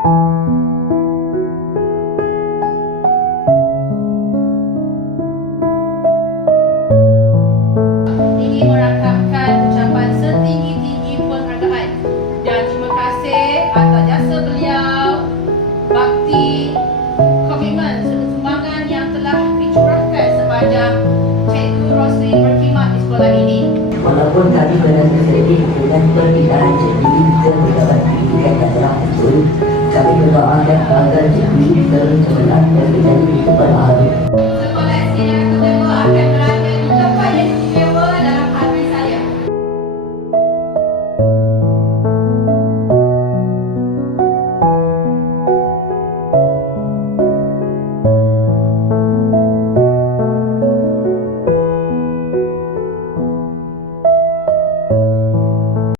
Ingin merakamkan ucapan setinggi-tinggi penghargaan dan terima kasih atas jasa beliau, bakti, komitmen serta sumbangan yang telah dicurahkan sepanjang Cikgu Roslin berkhidmat di sekolah ini. Walaupun kami merasa sedih dengan perpindahan Cikgu ke mendapat pendidikan yang telah betul, kami mendoakan agar Cikgu terus semangat dan menjadi kepada